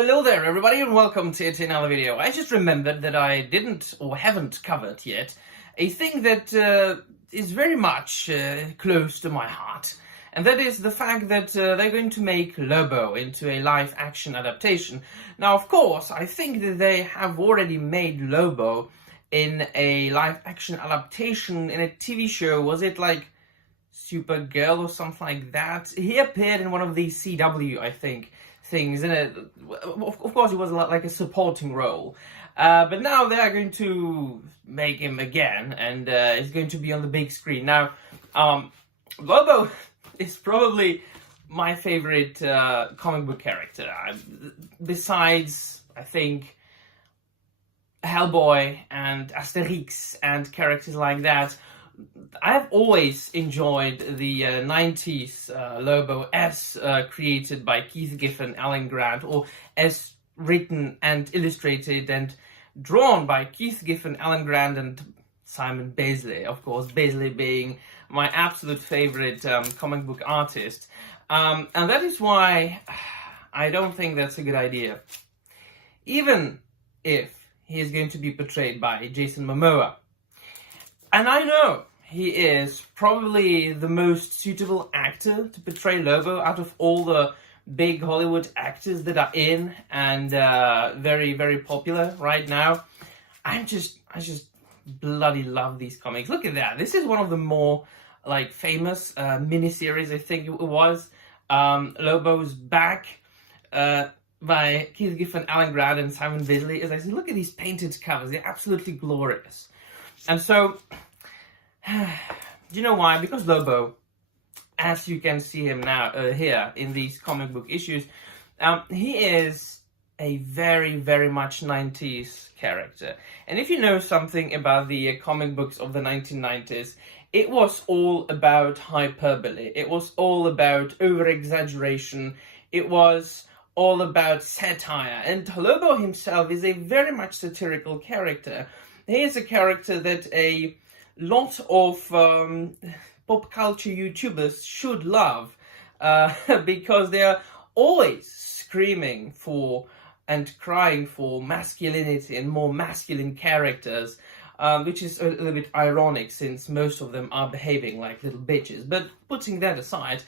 Hello there everybody and welcome to another video. I just remembered that I didn't or haven't covered yet a thing that is very much close to my heart, and that is the fact that they're going to make Lobo into a live action adaptation. Now of course I think that they have already made Lobo in a live action adaptation in a TV show. Was it like Supergirl or something like that? He appeared in one of these CW, I think, things, and of course it was like a supporting role, but now they are going to make him again, and he's going to be on the big screen. Now Lobo is probably my favorite comic book character, besides I think Hellboy and Asterix and characters like that. I've always enjoyed the 90s Lobo as created by Keith Giffen, Alan Grant, or as written and illustrated and drawn by Keith Giffen, Alan Grant, and Simon Bisley, of course, Bisley being my absolute favorite comic book artist. And that is why I don't think that's a good idea. Even if he is going to be portrayed by Jason Momoa. And I know he is probably the most suitable actor to portray Lobo out of all the big Hollywood actors that are in and very, very popular right now. I just bloody love these comics. Look at that. This is one of the more like famous miniseries, I think it was. Lobo's Back by Keith Giffen, Alan Grant, and Simon Bisley. As I said, look at these painted covers. They're absolutely glorious. And so, do you know why? Because Lobo, as you can see him now here in these comic book issues, he is a very, very much 90s character. And if you know something about the comic books of the 1990s, it was all about hyperbole. It was all about over-exaggeration. It was all about satire. And Lobo himself is a very much satirical character. He is a character that a lot of pop culture YouTubers should love, because they are always screaming for and crying for masculinity and more masculine characters, which is a little bit ironic since most of them are behaving like little bitches. But putting that aside,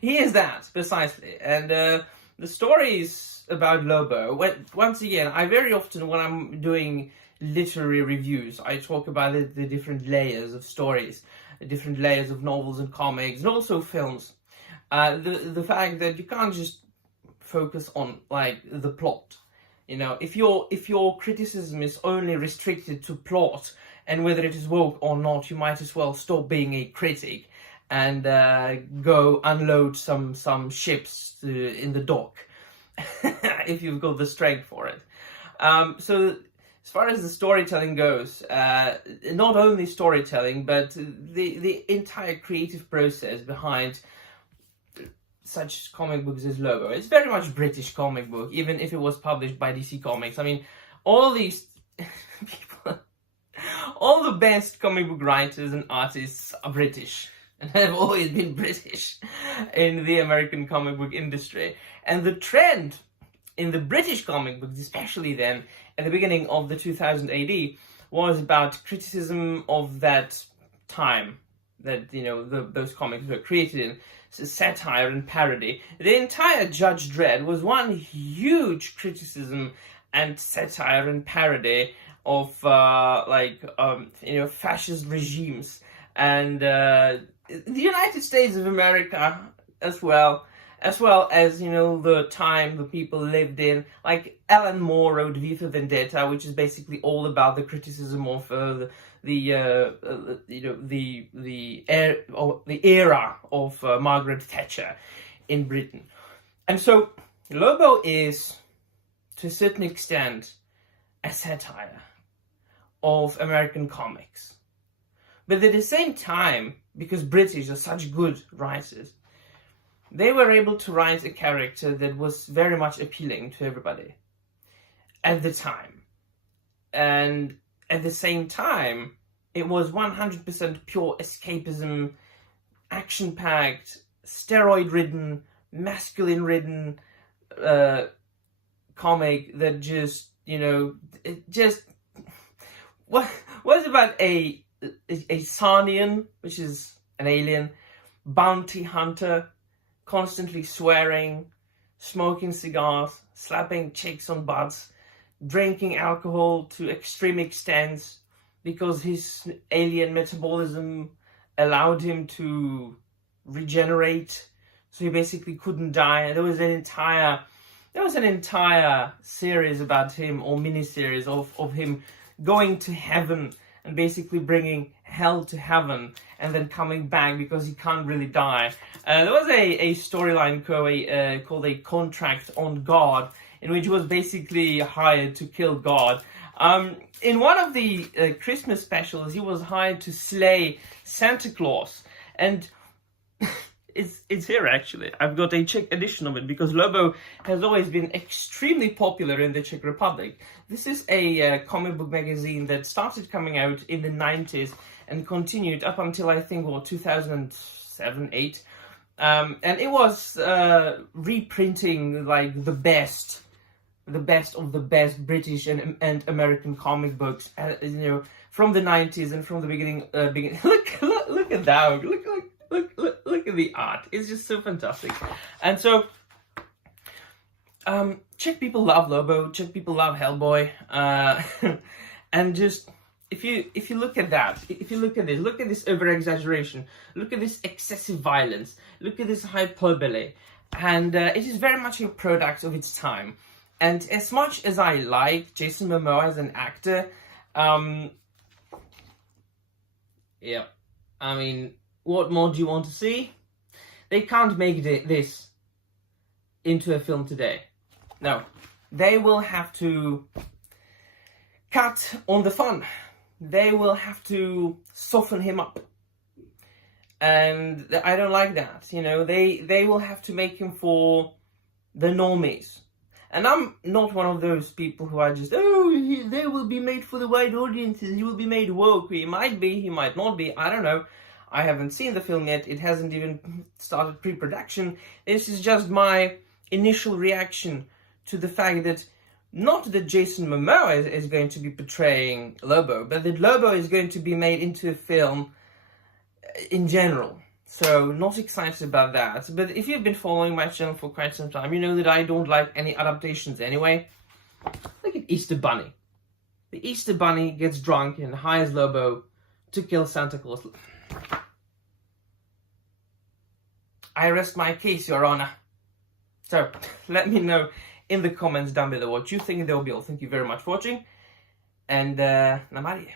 he is that, precisely. And the stories about Lobo, once again, I very often, when I'm doing literary reviews, I talk about the different layers of stories, the different layers of novels and comics, and also films. The fact that you can't just focus on like the plot. You know, if your criticism is only restricted to plot and whether it is woke or not, you might as well stop being a critic and go unload some ships in the dock if you've got the strength for it. So as far as the storytelling goes, not only storytelling, but the entire creative process behind such comic books as Lobo. It's very much British comic book, even if it was published by DC Comics. I mean, all these people, all the best comic book writers and artists are British, and have always been British in the American comic book industry. And the trend in the British comic books, especially then, at the beginning of the 2000 AD, was about criticism of that time that, you know, those comics were created in. So satire and parody. The entire Judge Dredd was one huge criticism and satire and parody of fascist regimes, and the United States of America as well as, you know, the time the people lived in. Like Alan Moore wrote V for Vendetta, which is basically all about the criticism of the era of Margaret Thatcher in Britain. And so Lobo is, to a certain extent, a satire of American comics. But at the same time, because British are such good writers, they were able to write a character that was very much appealing to everybody at the time. And at the same time, it was 100% pure escapism, action-packed, steroid-ridden, masculine-ridden, comic that just, it just was about a Sarnian, which is an alien bounty hunter, constantly swearing, smoking cigars, slapping chicks on butts, drinking alcohol to extreme extents because his alien metabolism allowed him to regenerate, so he basically couldn't die. There was an entire series about him, or mini-series of him going to heaven and basically bringing hell to heaven and then coming back because he can't really die. There was a storyline called A Contract on God, in which he was basically hired to kill God. In one of the Christmas specials, he was hired to slay Santa Claus, and it's here actually. I've got a Czech edition of it because Lobo has always been extremely popular in the Czech Republic. This is a comic book magazine that started coming out in the 90s and continued up until I think 2007, 8. And it was reprinting like the best of the best British and American comic books, from the 90s and from the beginning. Look at that! Look at the art. It's just so fantastic. And so, Czech people love Lobo. Czech people love Hellboy. And just if you look at that, if you look at this over exaggeration, look at this excessive violence, look at this hyperbole, and it is very much a product of its time. And as much as I like Jason Momoa as an actor, yeah, I mean, what more do you want to see? They can't make this into a film today. No, they will have to cut on the fun. They will have to soften him up. And I don't like that. They will have to make him for the normies. And I'm not one of those people who are just, they will be made for the wide audiences, he will be made woke. He might be, he might not be, I don't know. I haven't seen the film yet, it hasn't even started pre-production. This is just my initial reaction to the fact that, not that Jason Momoa is going to be portraying Lobo, but that Lobo is going to be made into a film in general. So, not excited about that. But if you've been following my channel for quite some time, you know that I don't like any adaptations anyway. Look at Easter Bunny. The Easter Bunny gets drunk and hires Lobo to kill Santa Claus. I rest my case, Your Honor. So, let me know in the comments down below what you think. That will be all. Thank you very much for watching. And, namaste.